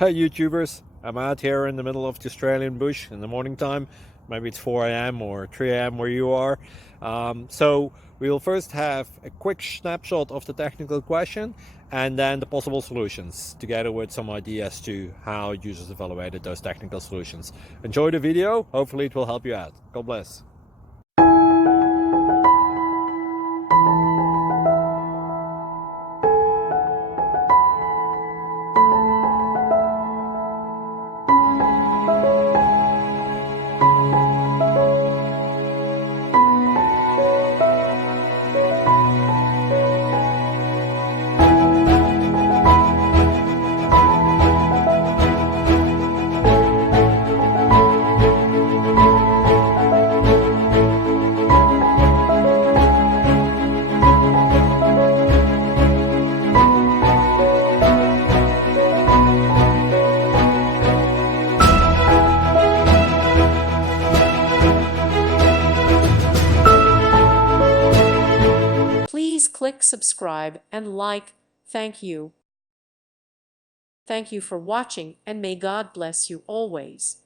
Hey YouTubers, I'm out here in the middle of the Australian bush in the morning time. Maybe it's 4 a.m. or 3 a.m. where you are. So we'll first have a quick snapshot of the technical question and then the possible solutions, together with some ideas to how users evaluated those technical solutions. Enjoy the video, hopefully it will help you out. God bless. Please click subscribe and like. Thank you. Thank you for watching, and may God bless you always.